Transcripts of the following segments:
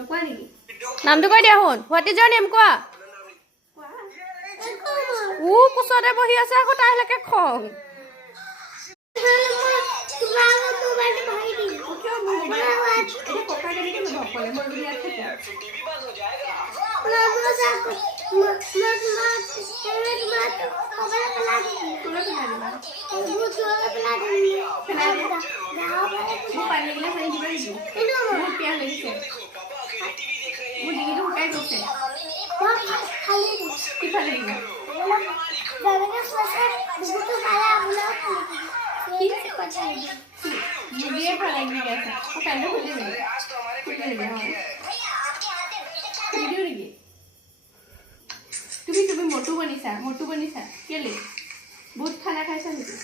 নকোৱা নেকি নামটো কৈ দিয়া শুন হোৱাট ইজ ইয়ৰ নেম কোৱা কোচতে বহি আছে আকৌ তাইলৈকে খং তুমি মোটু বনিছা কেলে বহুত খানা খাইছা নেকি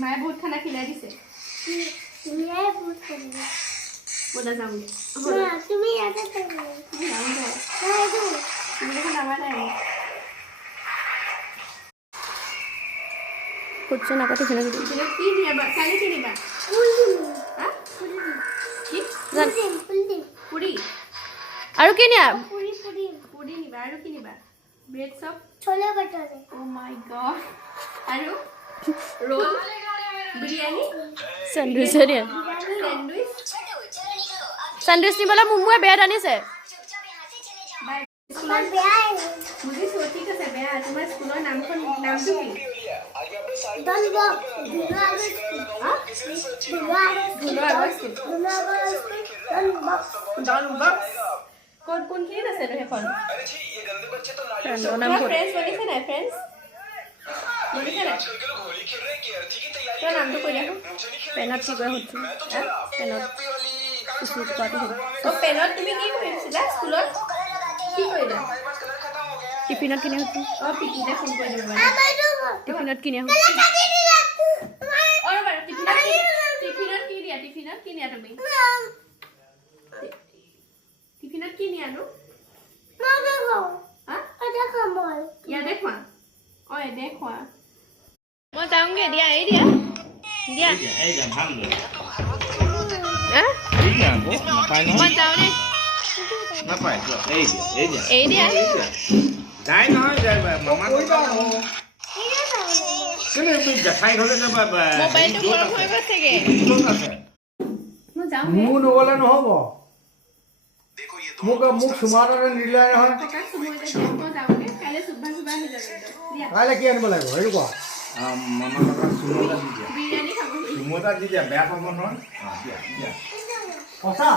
মায়ে বহুত খানা খিলাই দিছে বলা যাওঁ তুমি দেখোন আমাৰ নাই খুচছে না কথা শুনে কি নিবা কালি কি নিবা পুৰি আৰু কি নিয়া পুৰি নিবা আৰু কি নিবা ব্ৰেড চপ छोले भटूरे ও মাই গড আৰু ৰোল বিৰিয়ানী চেণ্ডউইচ দিয়া স্যান্ডউইচ চেণ্ডউইচ নিবলৈ মুমুৱে বেড আনিছে বাই और ब्याह বুজিছো ঠিক আছে বেয়া তোমাৰ স্কুলৰ নামটো কি डन बॉक ডন বক্স কোনখিনিত আছে সেইখন নাম ফ্ৰেণ্ডছ বনিছে নাই ফ্ৰেণ্ডছ বনিছে নাই তোৰ নামটো কৈ দিয়া পেনত কি কৰা শুনছো পেনত স্কুল কৰাটো পেনত তুমি কি কৰিছিলা স্কুলত কি কৰিলা টিফিনত কিনে শুনছো পিকিনে ফোন কৰি দিব টিফিনত কিনে টিফিনত কি দিয়া তুমি টিফিনত কি নিয়ানো ইয়াতে খোৱা এদে খোৱা মই যাওঁগে দিয়া এই দিয়া দিয়া মই যাওঁ দেই এই দিয়া যাই নহয় মামা জেঠাই ঘৰলৈ যাবা মোবাইলটো গৰম হৈ গৈছেগে মই যাওঁ মোৰ নগ'লে নহ'ব মোক চুমাৰতে নিদিলে নহয় মই যাওঁগে কাইলৈ চুবা আহি যাবে দিয়া কাইলৈ কি আনিব লাগিব সেইটো কোৱা মামা কাকা চুমো এটা দি দিয়া বিৰিয়ানী খাব চুমো এটা দি দিয়া বেয়া পাব নহয় দিয়া দিয়া সঁচা